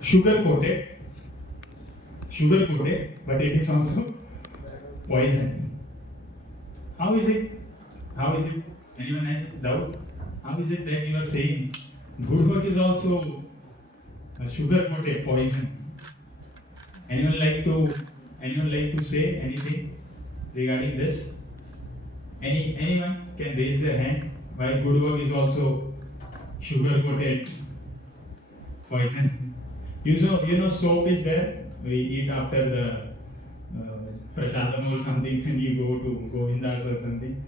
sugar coated, but it is also poison. How is it? How is it? Anyone has doubt? How is it that you are saying good work is also a sugar coated poison? Anyone like to anyone like to say anything regarding this? Anyone can raise their hand. Why good work is also sugar coated poison? You know soap is there. We eat after the prasadam or something, and you go to Govindas or something.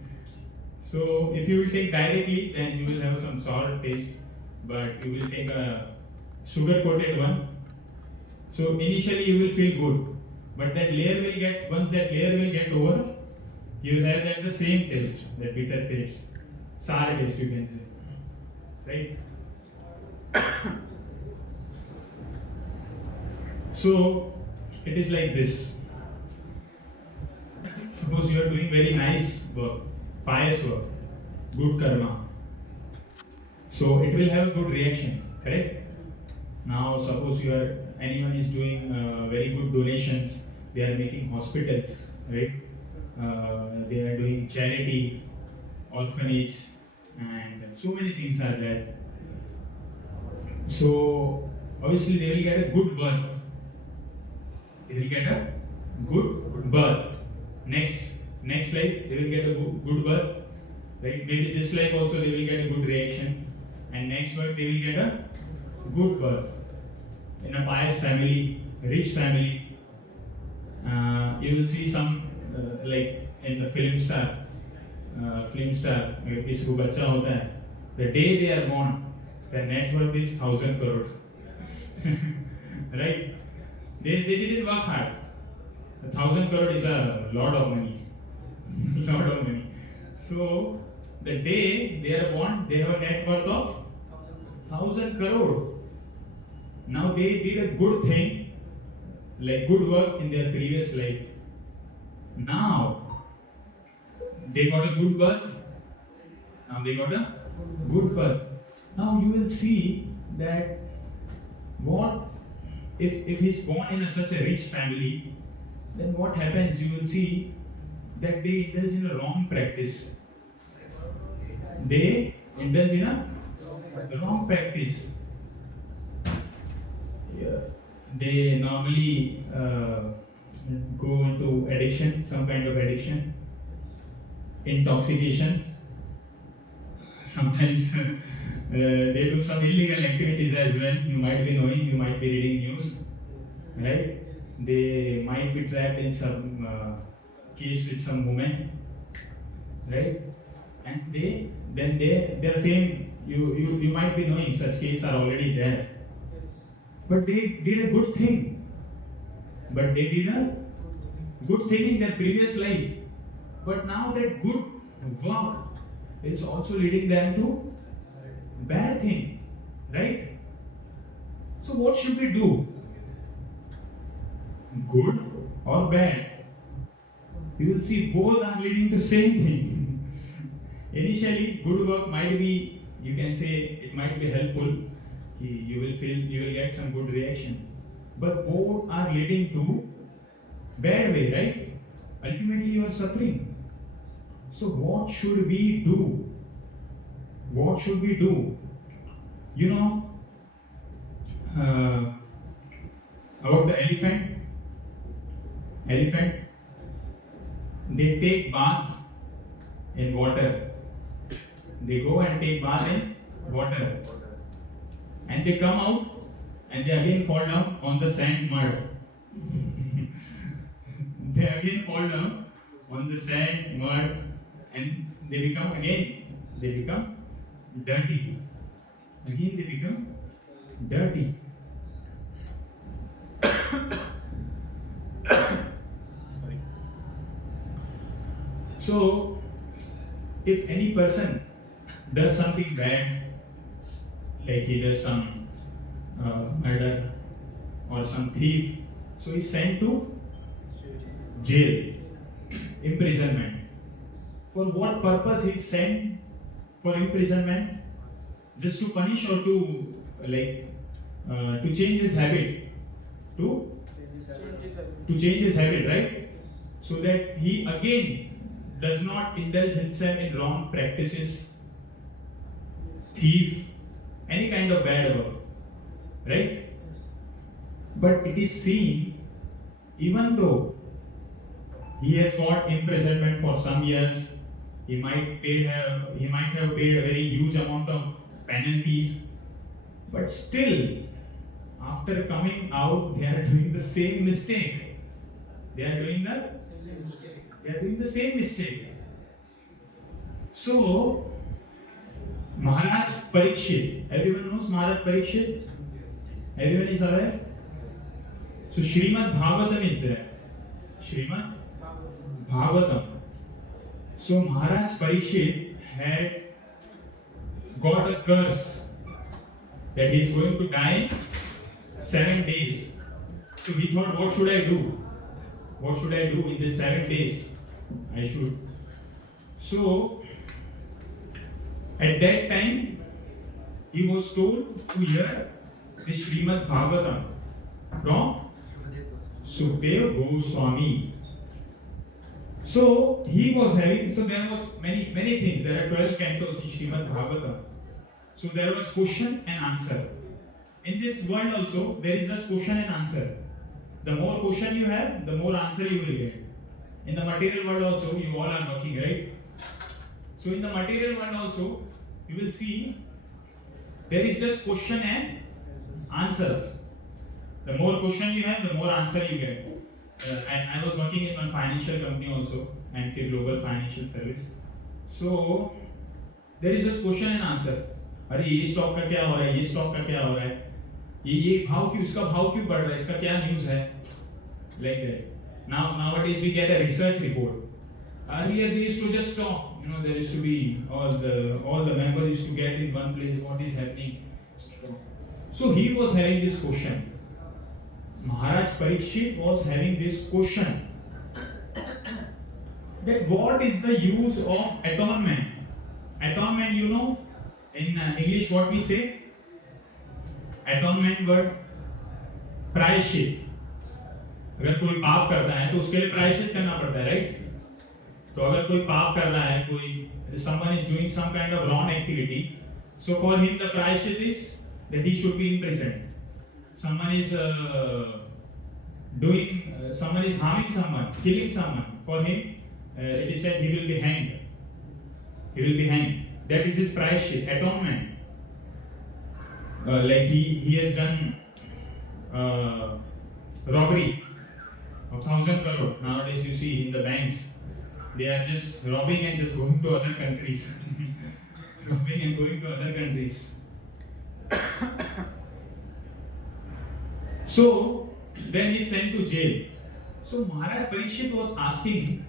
So if you will take directly, then you will have some sour taste. But you will take a sugar coated one. So initially you will feel good, but that layer will get once that layer will get over, you will have that the same taste, that bitter taste, sour taste you can say, right? So it is like this. Suppose you are doing very nice work, pious work, good karma. So it will have a good reaction, correct? Now suppose anyone is doing very good donations, they are making hospitals, right? They are doing charity, orphanage, and so many things are there. So obviously they will get a good birth. They will get a good birth. Next life they will get a good birth, right? Maybe this life also they will get a good reaction, and next birth they will get a good birth in a pious family, rich family. You will see some like in the film star, अगर किसी को बच्चा होता है, the day they are born, their net worth is 1,000 crore, right? They didn't work hard. 1,000 crore is a lot of money, lot of money. So the day they are born, they have a net worth of 1,000 crore. Now they did a good thing, like good work in their previous life. Now they got a good birth. Now they got a good birth. Now you will see that what if he's born in such a rich family, then what happens? You will see that they indulge in a wrong practice. They indulge in a wrong practice. They normally go into addiction, some kind of addiction, intoxication. Sometimes they do some illegal activities as well. You might be knowing, you might be reading news, right? They might be trapped in some case with some woman, right? And their fame. You might be knowing such cases are already there. But they did a good thing. But they did a good thing in their previous life. But now that good work is also leading them to bad thing, right? So what should we do? Good or bad? You will see both are leading to same thing. Initially, good work might be, you can say, it might be helpful. You will get some good reaction. But both are leading to bad way, right? Ultimately, you are suffering. So what should we do? What should we do? You know about the elephant. Elephant, they take bath in water. They go and take bath in water. And they come out and they again fall down on the sand mud. They again fall down on the sand mud and they become dirty. Again they become dirty. Sorry. So if any person does something bad, like he does some murder or some thief, so he's sent to jail, imprisonment. For what purpose he's sent for imprisonment? Just to punish or to like to change his habit, to change his habit, right? So that he again does not indulge himself in wrong practices, thief, any kind of bad work, right? But it is seen, even though he has got imprisonment for some years, he might have paid a very huge amount of penalties, but still, after coming out, they are doing the same mistake. They are doing the same mistake. So, Maharaj Parikshit, everyone knows Maharaj Parikshit? Everyone is aware? So, Srimad Bhagavatam is there. Srimad Bhagavatam. So, Maharaj Parikshit had got a curse that he is going to die in 7 days. So, he thought, what should I do? What should I do in these 7 days? I should. So, at that time, he was told to hear the Srimad Bhagavatam from Sukadeva Goswami. So, he was having, so there was many things. There are 12 cantos in Srimad Bhagavatam. So, there was question and answer. In this world also, there is just question and answer. The more question you have, the more answer you will get. In the material world also, you all are working, right? So in the material world also, you will see there is just question and answers. The more question you have, the more answer you get. And I was working in one financial company also, NK Global Financial Service. So there is just question and answer. अरे ये stock का क्या हो रहा है, ये stock का क्या हो रहा है, ये भाव क्यों, इसका भाव क्यों बढ़ रहा है, इसका क्या न्यूज़ है, like that. Nowadays we get a research report. Earlier they used to just talk, there used to be all the members used to get in one place, what is happening. So he was having this question. Maharaj Parikshit was having this question that what is the use of atonement? Atonement, in English what we say? Atonement word प्रायश्चित. अगर कोई पाप करता है तो उसके लिए प्रायश्चित करना पड़ता है, राइट? तो अगर कोई पाप कर रहा है, कोई someone is doing some kind of wrong activity, so for him the प्रायश्चित is that he should be imprisoned. Someone is someone is harming someone, killing someone. For him, it is said he will be hanged. He will be hanged. That is his प्रायश्चित, atonement. Like he has done robbery of 1,000 crore. Nowadays you see in the banks, they are just robbing and just going to other countries. Robbing and going to other countries. So then he is sent to jail. So Maharaj Parikshit was asking,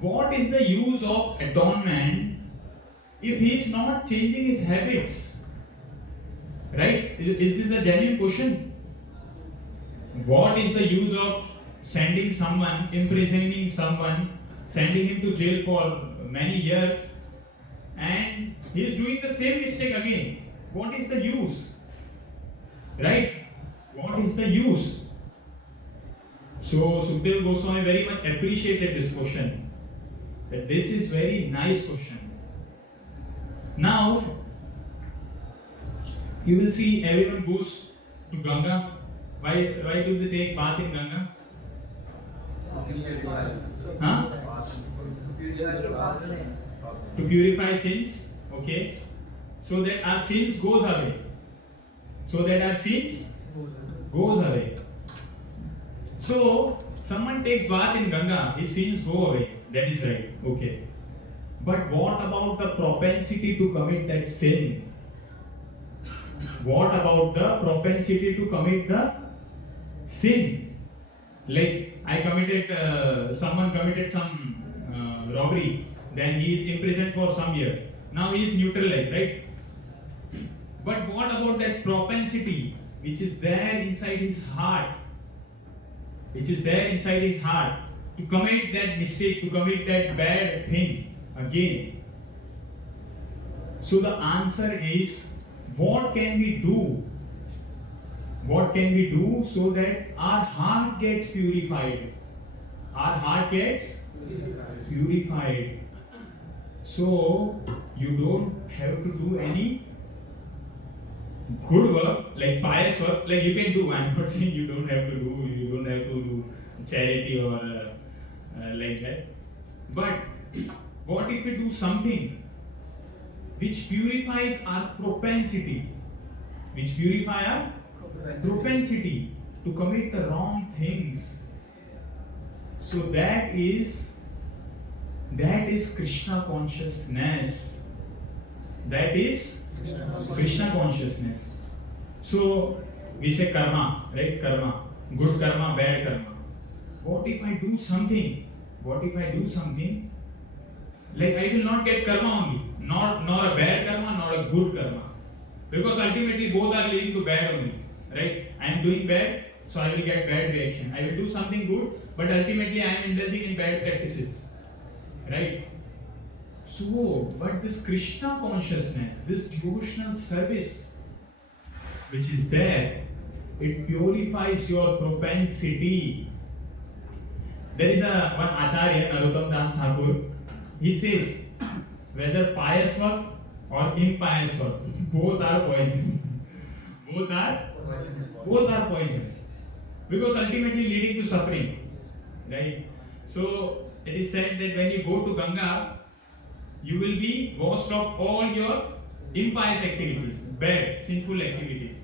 what is the use of atonement if he is not changing his habits? Right? Is this a genuine question? What is the use of sending someone, imprisoning someone, sending him to jail for many years, and he is doing the same mistake again? What is the use? Right? What is the use? So Sukadeva Goswami very much appreciated this question. That this is very nice question. Now, you will see everyone goes to Ganga. Why do they take bath in Ganga? Huh? To purify sins. Okay. So that our sins goes away. Goes away. So someone takes bath in Ganga, his sins go away. That is right. Okay. But what about the propensity to commit that sin? What about the propensity to commit the sin? Like someone committed some robbery, then he is imprisoned for some year. Now he is neutralized, right? But what about that propensity which is there inside his heart? To commit that mistake, to commit that bad thing again. So the answer is, what can we do what can we do so that our heart gets purified? Our heart gets purified. So you don't have to do any good work, like pious work, like you can do. I'm not saying you don't have to do charity or like that. But what if we do something which purifies our propensity, propensity to commit the wrong things? So that is Krishna consciousness. That is Krishna consciousness. So we say karma, right? Karma, good karma, bad karma. What if I do something? Like I will not get karma only, not a bad karma, not a good karma, because ultimately both are leading to bad only, right? I am doing bad, so I will get bad reaction. I will do something good, but ultimately I am indulging in bad practices, right? So, but this Krishna consciousness, this devotional service, which is there, it purifies your propensity. There is one Acharya, Narottam Das Thakur. He says, whether pious work or impious work, both are poison. both are poison, because ultimately leading to suffering, right? So it is said that when you go to Ganga, you will be washed of all your impious activities, bad, sinful activities.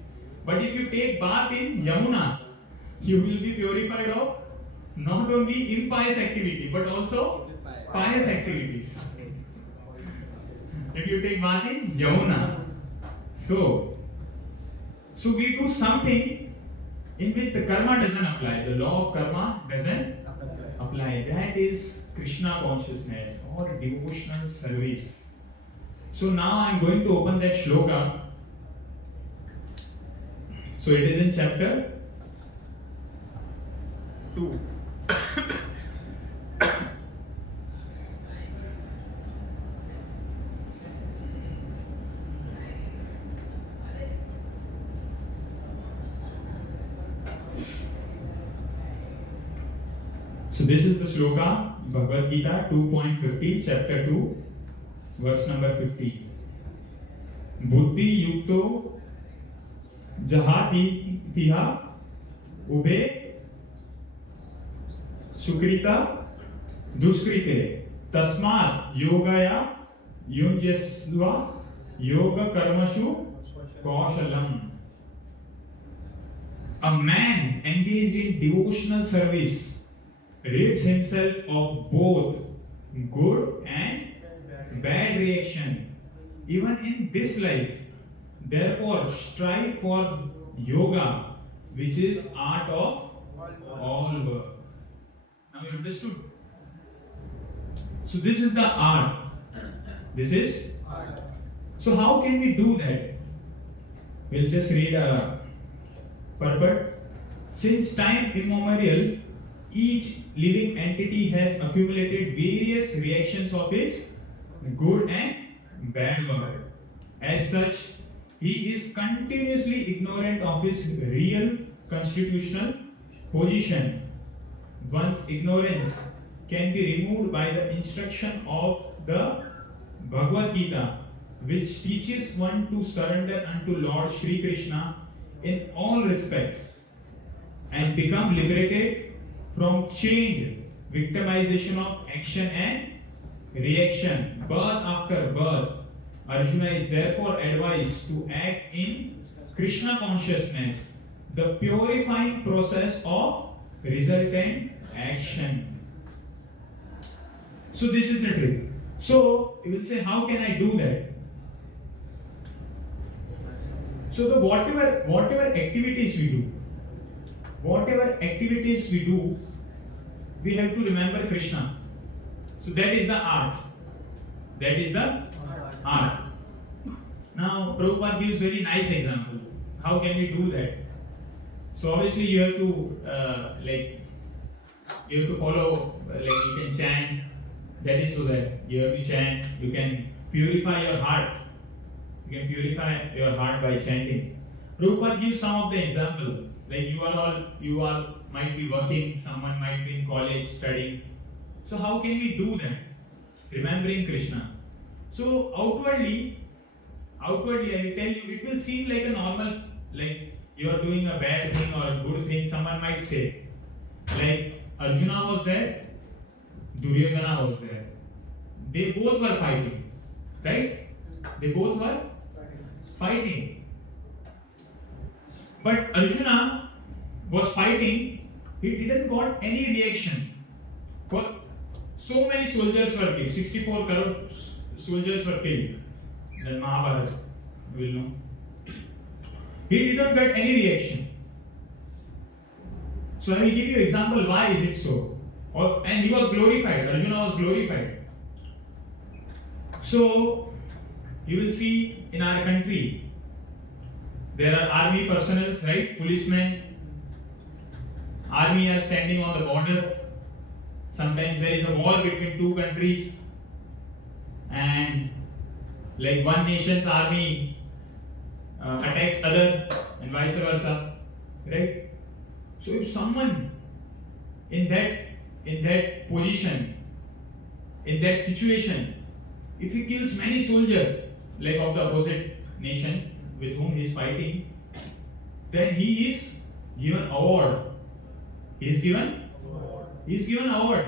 But if you take bath in Yamuna, you will be purified of not only impious activity but also pious activities. If you take bath in Yamuna, so we do something in which the karma doesn't apply, the law of karma doesn't apply. That is Krishna consciousness or devotional service. So now I am going to open that shloka. So it is in chapter 2. So this is the shloka, Bhagavad Gita 2.50, chapter 2, verse number 50. Buddhi yukto jahati tiha ube sukrita duskrite tasmat yogaya yunjasva yoga karmashu kaushalam. A man engaged in devotional service rids himself of both good and bad reaction even in this life. Therefore strive for yoga, which is art of all work. Now you understood? So this is the art. This is art. So how can we do that? We'll just read a purport. Since time immemorial, each living entity has accumulated various reactions of his good and bad work. As such, he is continuously ignorant of his real constitutional position. One's ignorance can be removed by the instruction of the Bhagavad Gita, which teaches one to surrender unto Lord Shri Krishna in all respects and become liberated from chained victimization of action and reaction, birth after birth. Arjuna is therefore advised to act in Krishna consciousness, the purifying process of resultant action. So this is the trick. So you will say, how can I do that? So the whatever activities we do, we have to remember Krishna. So that is the art. Now Prabhupada gives very nice example. How can we do that? So obviously you have to follow, like you can chant. That is so that you have to chant. You can purify your heart. You can purify your heart by chanting. Prabhupada gives some of the example. Like you are might be working, someone might be in college studying. So how can we do that? Remembering Krishna. So outwardly, I will tell you, it will seem like a normal, like you are doing a bad thing or a good thing. Someone might say, like Arjuna was there, Duryodhana was there. They both were fighting, right? They both were fighting. But Arjuna was fighting, he didn't got any reaction. For so many soldiers were killed, 64 crore soldiers were killed. Then Mahabharata, you will know. He didn't get any reaction. So I will give you an example why is it so. And he was glorified, Arjuna was glorified. So you will see in our country, there are army personnel, right? Policemen, army are standing on the border. Sometimes there is a war between two countries, and like one nation's army attacks other, and vice versa, right? So if someone in that position, in that situation, if he kills many soldiers like of the opposite nation with whom he is fighting, then he is given award. He is given award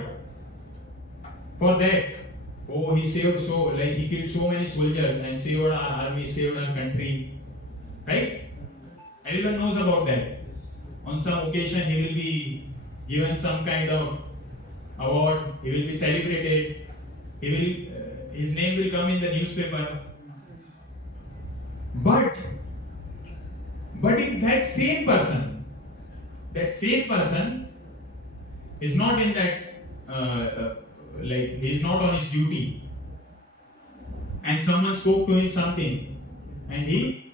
for that. Oh, he saved he killed so many soldiers and saved our army, saved our country, right? Everyone knows about that. On some occasion, he will be given some kind of award. He will be celebrated. His name will come in the newspaper. But if that same person is not in that, he is not on his duty, and someone spoke to him something, and he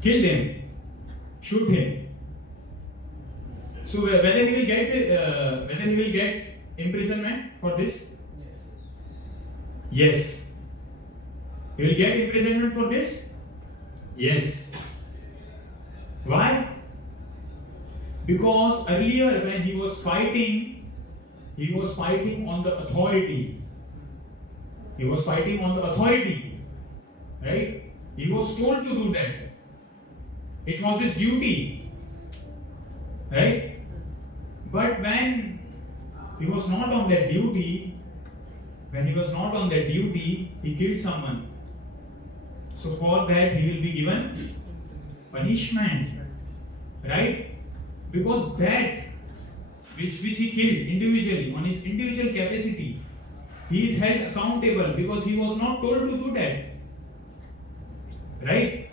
killed him, shoot him. So whether he will get imprisonment for this? Yes. He will get imprisonment for this? Yes. Why? Because earlier when he was fighting on the authority. He was fighting on the authority. Right? He was told to do that. It was his duty. Right? But when he was not on that duty, he killed someone. So for that he will be given punishment. Right? Because that which he killed individually, on his individual capacity, he is held accountable because he was not told to do that. Right?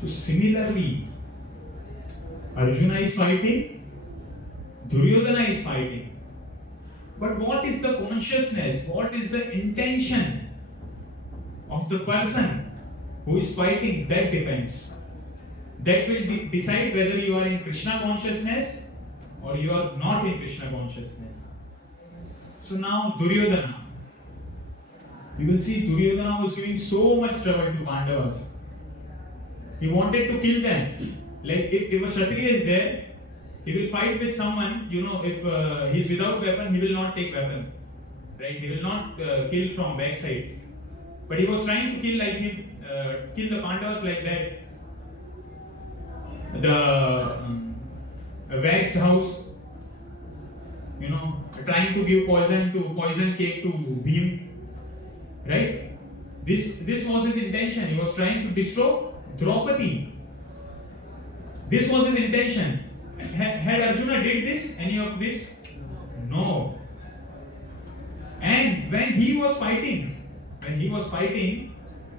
So similarly, Arjuna is fighting, Duryodhana is fighting. But what is the consciousness, what is the intention of the person who is fighting? That depends. That will decide whether you are in Krishna consciousness or you are not in Krishna consciousness. So now Duryodhana. You will see Duryodhana was giving so much trouble to Pandavas. He wanted to kill them. Like if a Kshatriya is there, he will fight with someone, if he is without weapon, he will not take weapon. Right? He will not kill from backside. But he was trying to kill like him, kill the Pandavas like that. The waxed house, trying to give poison cake to Bhim, right? This was his intention. He was trying to destroy Draupadi. This was his intention. Had Arjuna did this, any of this? No. And when he was fighting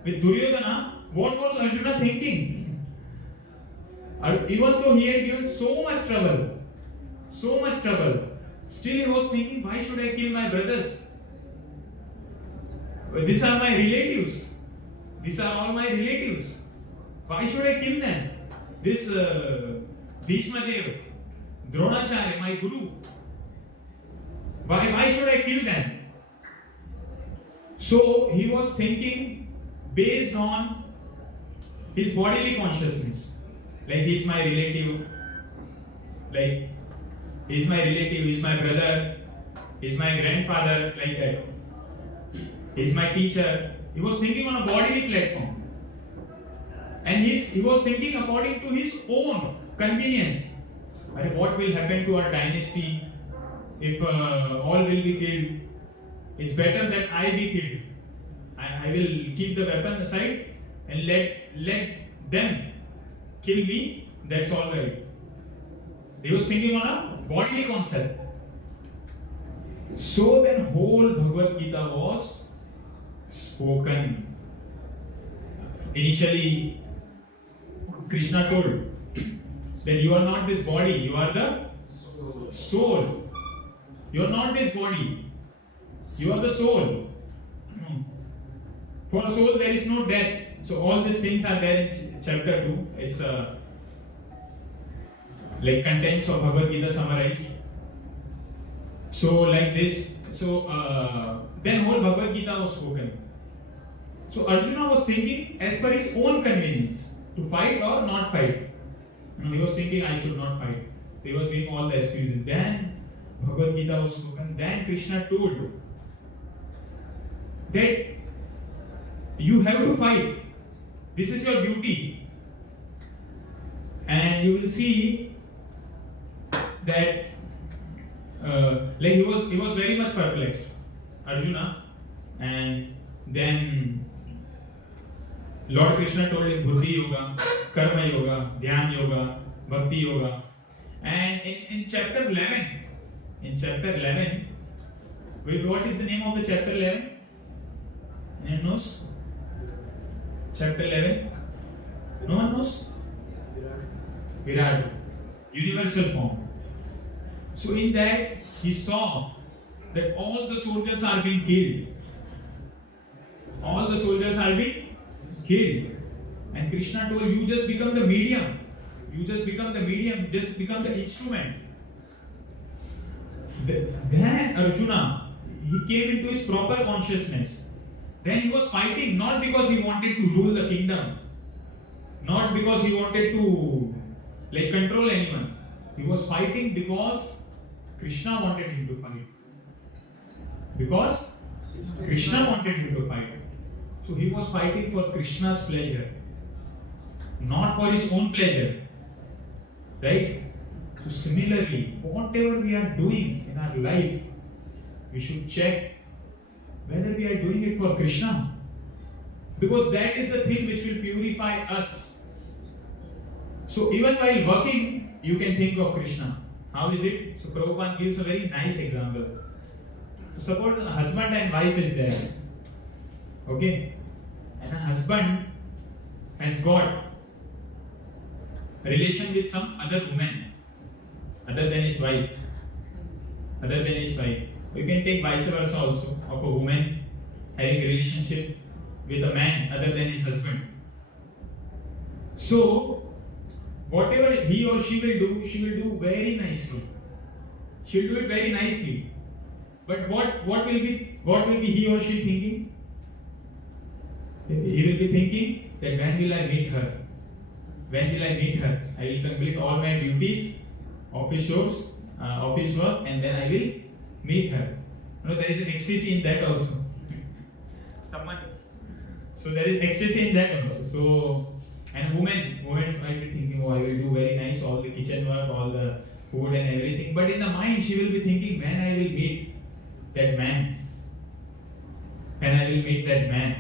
with Duryodhana, what was Arjuna thinking? Even though he had given so much trouble, still he was thinking, why should I kill my brothers? These are my relatives. These are all my relatives. Why should I kill them? This Bhishma Dev, Dronacharya, my guru. Why should I kill them? So he was thinking based on his bodily consciousness. Like he's my relative, like he's my relative, he's my brother, he's my grandfather, like that. He's my teacher. He was thinking on a bodily platform. And he was thinking according to his own convenience. What will happen to our dynasty if all will be killed? It's better that I be killed. I will keep the weapon aside and let them kill me. That's all right. He was thinking on a bodily concept. So when whole Bhagavad Gita was spoken, initially Krishna told that you are not this body, you are the soul. You are not this body, you are the soul. For soul there is no death. So all these things are there in chapter 2. It's like contents of Bhagavad Gita summarized. So like this. So then whole Bhagavad Gita was spoken. So Arjuna was thinking as per his own convenience, to fight or not fight. He was thinking I should not fight. He was giving all the excuses. Then Bhagavad Gita was spoken. Then Krishna told that you have to fight. This is your duty. And you will see that like he was very much perplexed, Arjuna. And then Lord Krishna told him Buddhi Yoga, Karma Yoga, Dhyan Yoga, Bhakti Yoga. And in chapter 11, what is the name of the chapter 11? Anyone knows? Chapter 11? No one knows? Virat. Universal form. So in that, he saw that all the soldiers are being killed. All the soldiers are being killed. And Krishna told, you just become the medium. You just become the medium, just become the instrument. Then Arjuna, he came into his proper consciousness. Then he was fighting not because he wanted to rule the kingdom, not because he wanted to like control anyone. He was fighting because Krishna wanted him to fight. Because Krishna wanted him to fight. So he was fighting for Krishna's pleasure, not for his own pleasure. Right? So similarly, whatever we are doing in our life, we should check whether we are doing it for Krishna. Because that is the thing which will purify us. So even while working, you can think of Krishna. How is it? So Prabhupada gives a very nice example. So suppose a husband and wife is there. Okay? And a husband has got a relation with some other woman other than his wife. You can take vice versa also, of a woman having a relationship with a man other than his husband. So whatever he or she will do very nicely. She will do it very nicely. But what will be he or she thinking? He will be thinking that when will I meet her? When will I meet her? I will complete all my duties, office chores, office work, and then I will meet her. There is an ecstasy in that also. So there is ecstasy in that also. So, and a woman might be thinking, oh, I will do very nice all the kitchen work, all the food and everything. But in the mind, she will be thinking, when I will meet that man. When I will meet that man.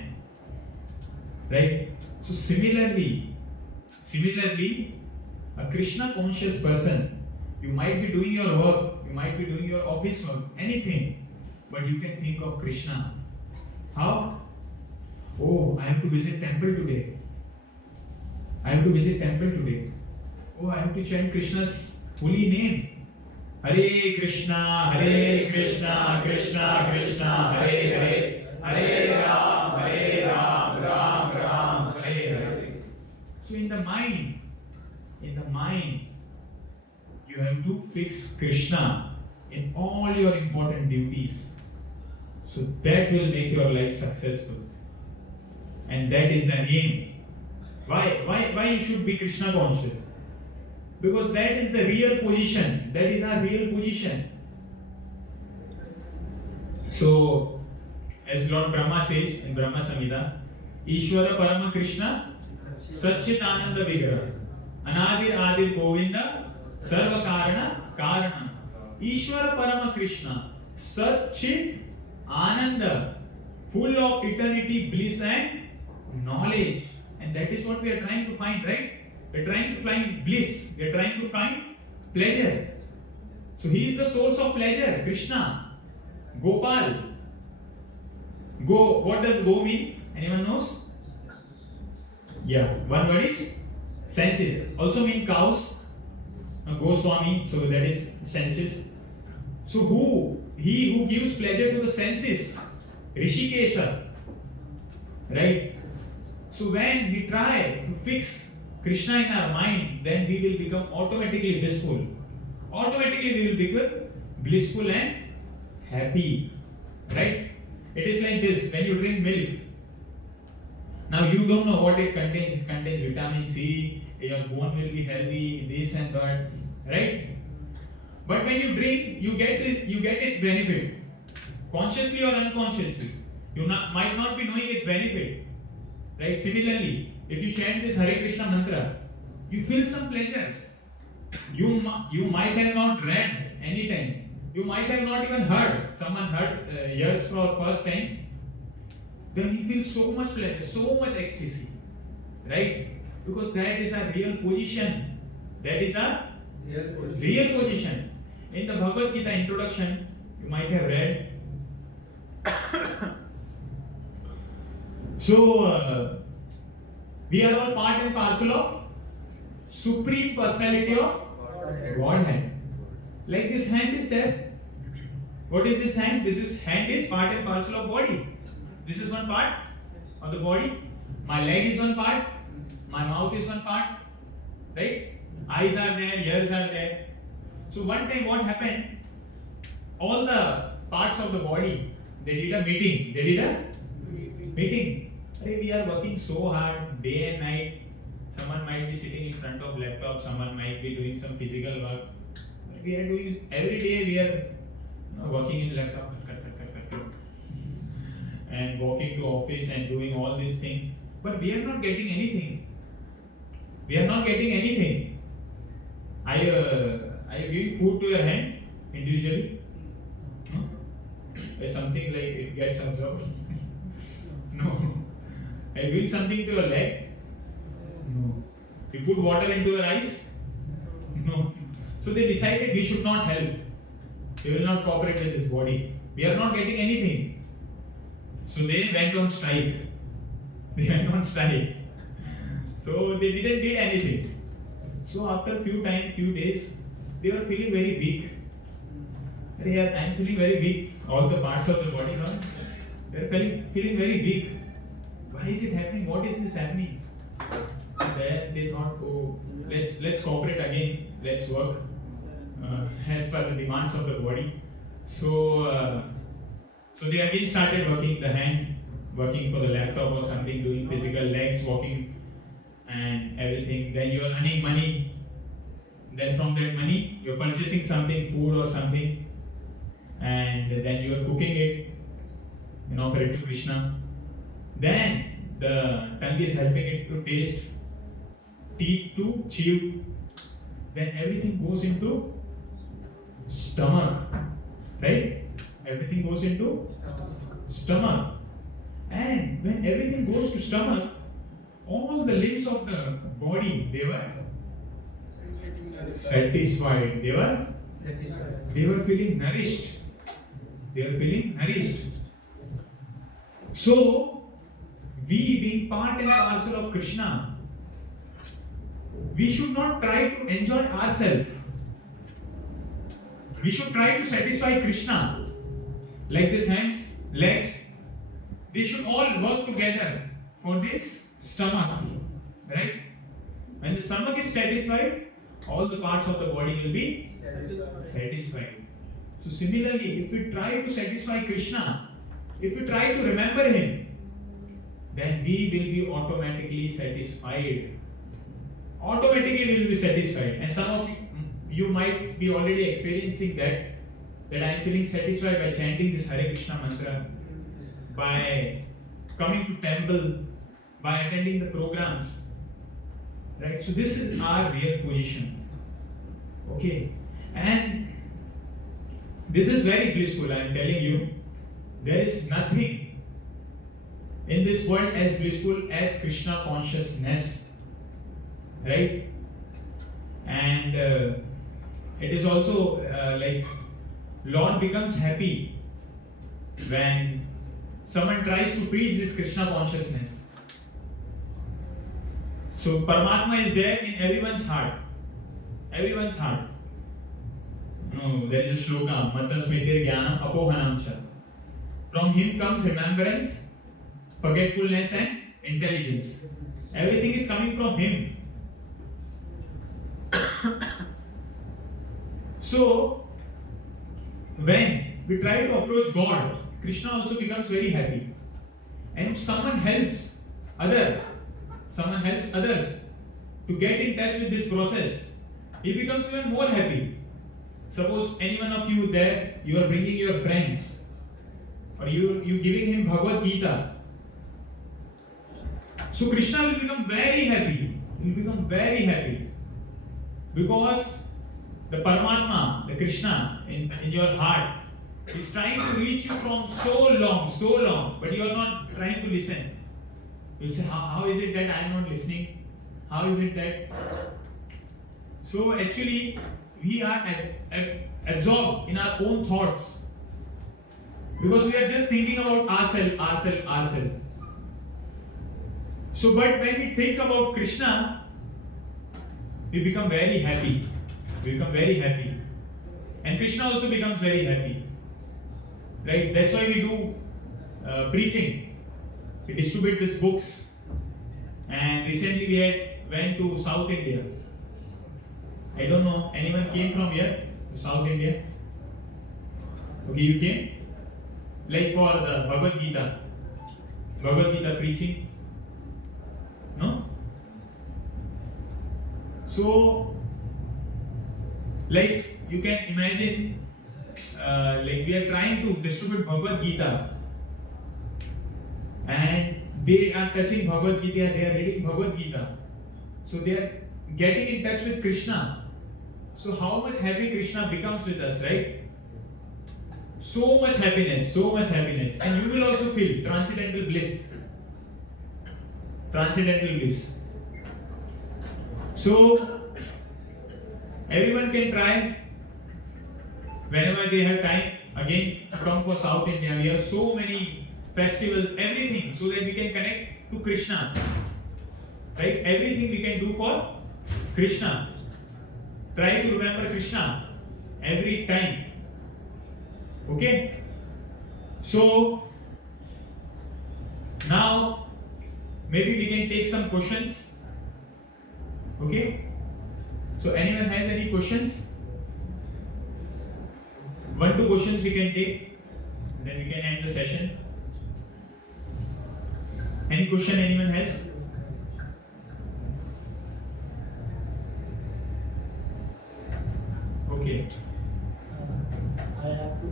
Right? So similarly, a Krishna conscious person, you might be doing your work, you might be doing your office work, anything, but you can think of Krishna. How? Oh, I have to visit temple today. Oh, I have to chant Krishna's holy name. Hare Krishna, Krishna Krishna, Hare Hare Ram, Ram, Hare. So in the mind, you have to fix Krishna in all your important duties. So that will make your life successful. And that is the aim. Why you should be Krishna conscious? Because that is the real position. That is our real position. So, as Lord Brahma says in Brahma Samhita, Ishvara Parama Krishna Satchit Ananda Vigraha Anadir Adir Govinda Sarva Karana Karana. Ishvara Parama Krishna Satchit Ananda, full of eternity, bliss and knowledge. And that is what we are trying to find, right? We are trying to find bliss. We are trying to find pleasure. So he is the source of pleasure, Krishna. Gopal. Go. What does go mean? Anyone knows? Yeah. One word is senses. Also mean cows. Goswami. So that is senses. So who? He who gives pleasure to the senses. Rishikesha. Right? So when we try to fix Krishna in our mind, then we will become automatically blissful. Automatically we will become blissful and happy. Right? It is like this, when you drink milk. Now you don't know what it contains. It contains vitamin C, your bone will be healthy, this and that. Right? But when you drink, you get its benefit. Consciously or unconsciously. You might not be knowing its benefit. Right? Similarly, if you chant this Hare Krishna mantra, you feel some pleasure. You might have not read any time. You might have not even heard. Someone heard years for first time. Then you feel so much pleasure, so much ecstasy. Right? Because that is our real position. That is our real position. In the Bhagavad Gita introduction, you might have read. So, we are all part and parcel of Supreme Personality of Godhead. Like this hand is there. What is this hand? This hand is part and parcel of body. This is one part of the body. My leg is one part. My mouth is one part. Right? Eyes are there, ears are there. So one time what happened? All the parts of the body, they did a meeting. We are working so hard, day and night. Someone might be sitting in front of laptop, someone might be doing some physical work. We are doing, every day we are working in laptop, and walking to office and doing all these things. But we are not getting anything. Are you giving food to your hand individually? No? Or something like it gets absorbed? No. Are you doing something to your leg? No. You put water into your eyes? No. So they decided we should not help. We will not cooperate with this body. We are not getting anything. So they went on strike. So they didn't do anything. So after few days, they were feeling very weak. I am feeling very weak. All the parts of the body, they are feeling very weak. Why is it happening? What is this happening? Then they thought, oh, let's cooperate again. Let's work as per the demands of the body. So they again started working the hand, working for the laptop or something, doing physical legs, walking and everything. Then you are earning money. Then from that money, you are purchasing something, food or something, and then you are cooking it and offer it to Krishna. Then the tongue is helping it to taste, teeth to chew. Then everything goes into stomach, right? Everything goes into stomach. And when everything goes to stomach, all the limbs of the body, they were satisfied. They were feeling nourished. So, we being part and parcel of Krishna, we should not try to enjoy ourselves. We should try to satisfy Krishna. Like this hands, legs, they should all work together for this stomach. Right? When the stomach is satisfied, all the parts of the body will be satisfied. So similarly, if we try to satisfy Krishna, if we try to remember Him, then we will be automatically satisfied. Automatically we will be satisfied. And some of you might be already experiencing that I am feeling satisfied by chanting this Hare Krishna mantra, by coming to temple, by attending the programs. Right? So this is our real position. Okay? And this is very blissful, I am telling you. There is nothing in this world as blissful as Krishna consciousness. Right? And it is also like Lord becomes happy when someone tries to preach this Krishna consciousness. So Paramatma is there in everyone's heart. Everyone's heart. No, there is a shloka, Matasmitir Jnanam Apohanam Cha. From him comes remembrance, forgetfulness and intelligence. Everything is coming from him. So, when we try to approach God, Krishna also becomes very happy. And if someone helps others to get in touch with this process, he becomes even more happy. Suppose any one of you there, you are bringing your friends, or you giving him Bhagavad Gita. So Krishna will become very happy. He will become very happy. Because the Paramatma, the Krishna in your heart is trying to reach you from so long, but you are not trying to listen. You will say, how is it that I am not listening? How is it that? So actually, we are absorbed in our own thoughts. Because we are just thinking about ourselves. So, but when we think about Krishna, we become very happy. And Krishna also becomes very happy. Right? That's why we do preaching. We distribute these books. And recently we went to South India. I don't know, anyone came from here to South India? Okay, you came? Like for the Bhagavad Gita preaching? No? So, like you can imagine, like we are trying to distribute Bhagavad Gita, and they are touching Bhagavad Gita, they are reading Bhagavad Gita, so they are getting in touch with Krishna. So how much happy Krishna becomes with us, right? So much happiness, and you will also feel transcendental bliss. So everyone can try whenever they have time. Again, come for South India. We have so many festivals, everything, so that we can connect to Krishna. Right? Everything we can do for Krishna. Try to remember Krishna every time. Okay? So, now maybe we can take some questions. Okay? So, anyone has any questions? 1-2 questions we can take, then we can end the session. Any question anyone has? Okay. I have to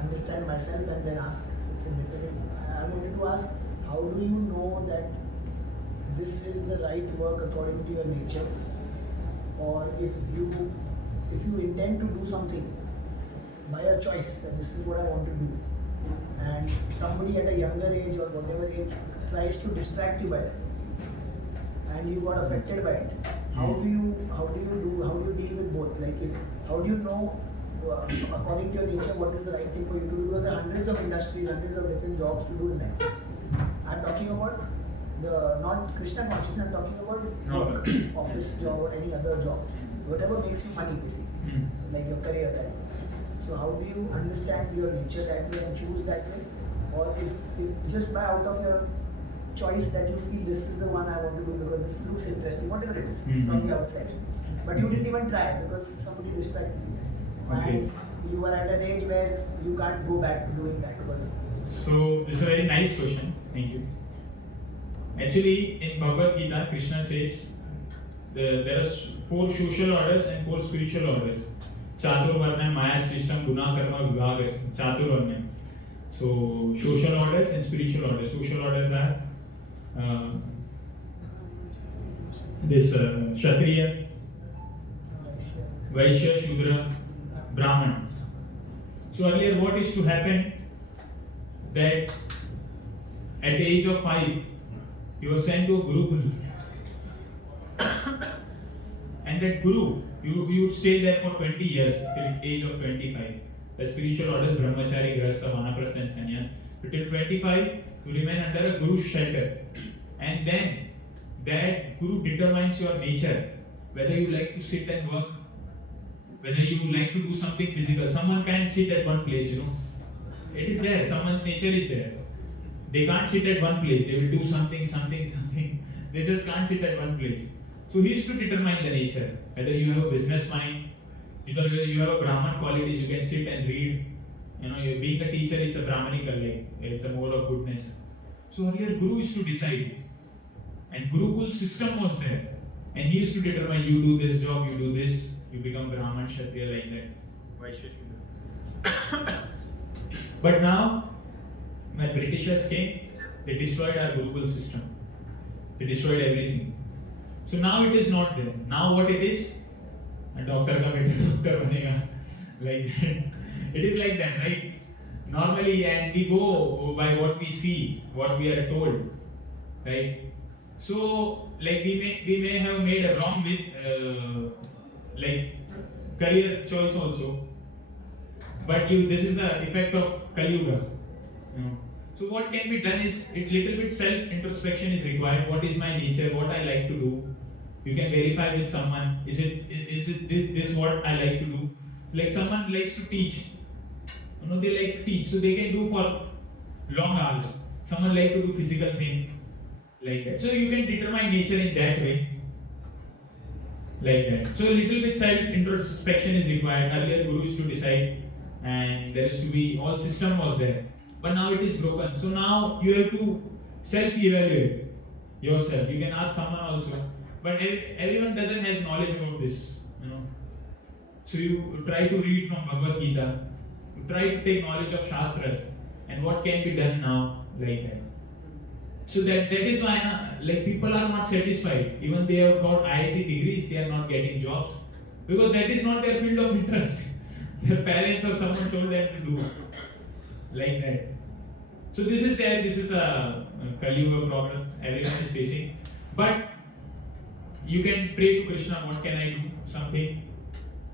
understand myself and then ask. It's a different. I wanted to ask, how do you know that this is the right work according to your nature, or if you intend to do something by a choice that this is what I want to do, and somebody at a younger age or whatever age tries to distract you by that, and you got affected by it. How do you deal with both? Like, how do you know according to your nature what is the right thing for you to do? Because there are hundreds of industries, hundreds of different jobs to do in life. I'm talking about the not Krishna consciousness. I'm talking about work, office job or any other job, whatever makes you money basically, like your career that way. So how do you understand your nature that way and choose that way? Or if just by out of your choice that you feel this is the one I want to do because this looks interesting, whatever it is from the outside, but you didn't even try because somebody distracted you, and you are at an age where you can't go back to doing that because. So this is a very nice question. Thank you. Actually, in Bhagavad Gita, Krishna says there are 4 social orders and 4 spiritual orders. Chaturvarnam, Maya Srishtam, Guna Karma, Vibhaga, Chaturvarnam. So, social orders and spiritual orders. Social orders are this Kshatriya, Vaishya, Shudra, Brahman. So earlier what is to happen that at the age of 5 you were sent to a Gurukul, and that Guru you would stay there for 20 years till age of 25. The spiritual orders Brahmachari, Grahastha, Vanaprastha and Sanya. So till 25 you remain under a Guru's shelter, and then that Guru determines your nature, whether you like to sit and work, whether you like to do something physical. Someone can't sit at one place, It is there, someone's nature is there. They can't sit at one place, they will do something. They just can't sit at one place. So he is to determine the nature, whether you have a business mind, either you have a Brahman qualities, you can sit and read. Being a teacher, it's a Brahmanical, it's a mode of goodness. So earlier Guru is to decide. And Gurukul system was there. And he used to determine, you do this job, you do this, you become Brahman, Kshatriya, like that. Vaishya, Shudra. But now, when Britishers came, they destroyed our Gurukul system. They destroyed everything. So now it is not there. Now what it is? A doctor ka beta doctor banega. Like that. It is like that, right? Normally, and we go by what we see, what we are told, right? So, like we may have made a wrong career choice also, but this is the effect of Kali Yuga. So what can be done is little bit self introspection is required. What is my nature? What I like to do? You can verify with someone. Is it this what I like to do? Like someone likes to teach. They like to teach, so they can do for long hours. Someone like to do physical thing. Like that. So you can determine nature in that way. Like that. So a little bit self-introspection is required. Earlier Guru used to decide, and there used to be, all system was there. But now it is broken. So now you have to self-evaluate yourself. You can ask someone also. But everyone doesn't has knowledge about this. So you try to read from Bhagavad Gita. You try to take knowledge of Shastras. And what can be done now, like that. So that is why people are not satisfied. Even they have got IIT degrees, they are not getting jobs. Because that is not their field of interest. Their parents or someone told them to do. Like that. So this is a Kali Yuga problem everyone is facing. But you can pray to Krishna, what can I do? Something.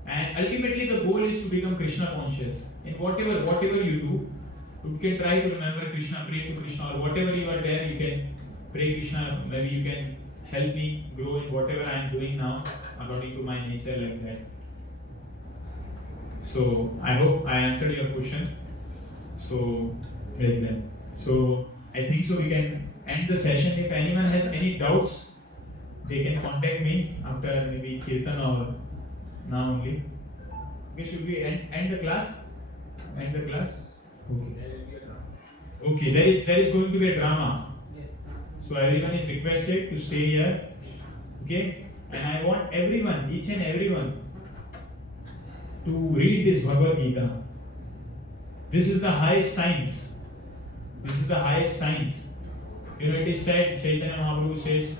And ultimately the goal is to become Krishna conscious. In whatever you do, you can try to remember Krishna, pray to Krishna, or whatever you are there, you can pray Krishna. Maybe you can help me grow in whatever I am doing now, according to my nature, like that. So I hope I answered your question. So like that. So I think so we can end the session. If anyone has any doubts, they can contact me after maybe Kirtan or now only. Okay, should we end the class? End the class? Okay, there is going to be a drama. Yes. So everyone is requested to stay here. Okay? And I want everyone, each and everyone, to read this Bhagavad Gita. This is the highest science. This is the highest science. It is said, Chaitanya Mahaprabhu says,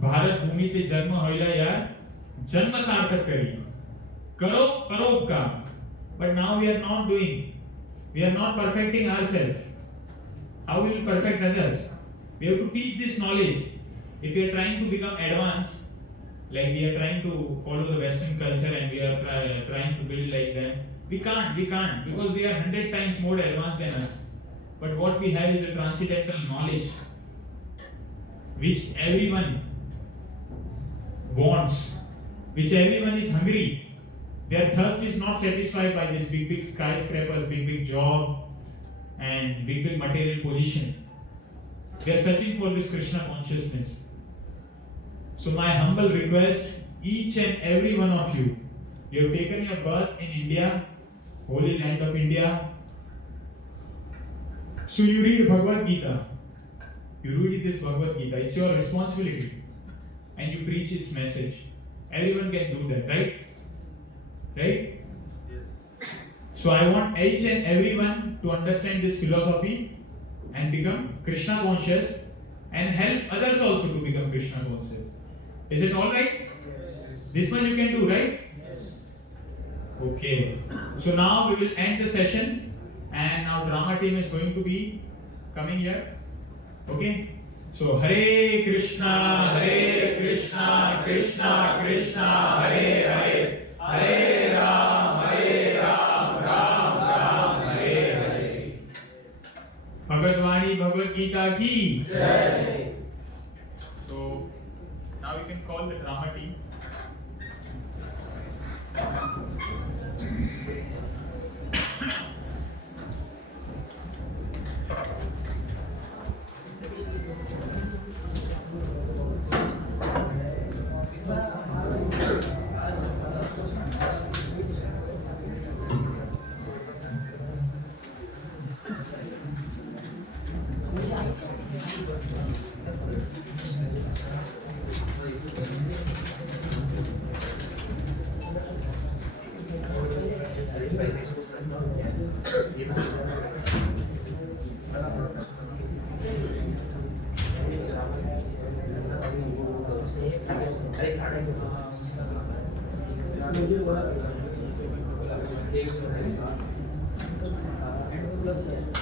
Bharat Bhumi te Janma hoila yaar, Janma sarthak kari. Karo upkar. But now we are not doing. We are not perfecting ourselves. How will we perfect others? We have to teach this knowledge. If we are trying to become advanced, like we are trying to follow the Western culture and we are trying to build like them, we can't because they are 100 times more advanced than us. But what we have is a transcendental knowledge which everyone wants, which everyone is hungry. Their thirst is not satisfied by this big skyscrapers, big job, and big material position. They are searching for this Krishna consciousness. So my humble request, each and every one of you, you have taken your birth in India, holy land of India. So you read Bhagavad Gita. You read this Bhagavad Gita. It's your responsibility, and you preach its message. Everyone can do that, right? Right? Yes. So I want each and everyone to understand this philosophy and become Krishna conscious and help others also to become Krishna conscious. Is it all right? Yes. This one you can do, right? Yes. Okay. So now we will end the session, and now drama team is going to be coming here. Okay. So Hare Krishna, Krishna Krishna, Hare Hare Ram, Ram Hare Hare. Bhagavad Bhagavad Gita ki Jai. So now you can call the drama team. And